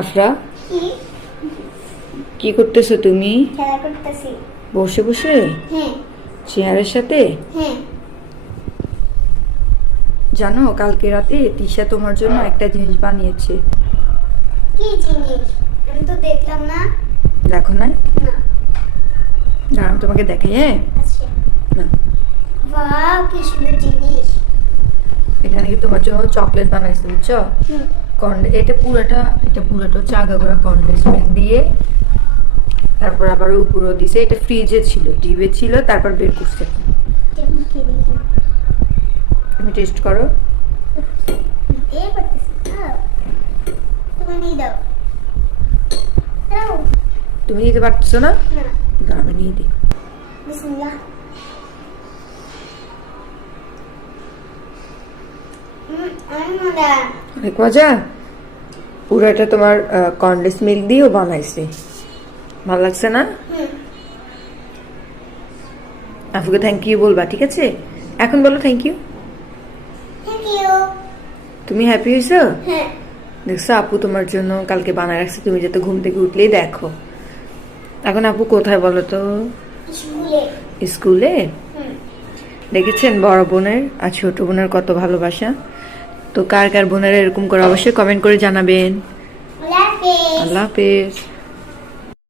আফরা কি করতেছো তুমি? খেলা করতেছি। বসে বসে? হ্যাঁ। চেয়ারের সাথে? হ্যাঁ। জানো কালকে রাতে তিশা তোমার জন্য একটা জিনিস বানিয়েছে। কি জিনিস? আমি তো দেখলাম না। দেখো না? না। দাঁড়াও আমি তোমাকে দেখাই। হ্যাঁ আচ্ছা। না, ওয়াও, কি সুন্দর জিনিস। এখানে কি তোমার জন্য চকলেট বানাইছে বুঝছো? এটা পুরোটা হচ্ছে আগাগোড়া কনডেন্স মিল্ক দিয়ে, তারপর আবার উপরও দিছে। এটা ফ্রিজে ছিল, ডিবে ছিল, তারপর বের করছে। কেমন কি দেখি? তুমি টেস্ট করো। এ করতেছি। তুমি নিয়ে দাও। দাও। তুমি নিতে পারতেছো না? না। দাঁড়াও আমি নিয়ে দিই। বিসমিল্লাহ। অনেক মজা। অনেক মজা। পুরোটা তোমার কনডেন্স মিল্ক দিয়েও বানাইছে। ভালো লাগছে না? আপুকে থ্যাংক ইউ বলবা, ঠিক আছে? এখন বলো থ্যাংক ইউ। Thank you. তুমি হ্যাপি হয়েছো? হ্যাঁ। দেখছো আপু তোমার জন্য কালকে বানায় রাখছে, তুমি যাতে ঘুম থেকে উঠলেই দেখো। এখন আপু কোথায় বলো তো? স্কুলে। স্কুলে? দেখেছেন বড় বোনের আর ছোট বোনের কত ভালোবাসা। তো কার কার বোনের এরকম করে অবশ্যই কমেন্ট করে জানাবেন। আল্লাহ হাফেজ। আল্লাহ হাফেজ।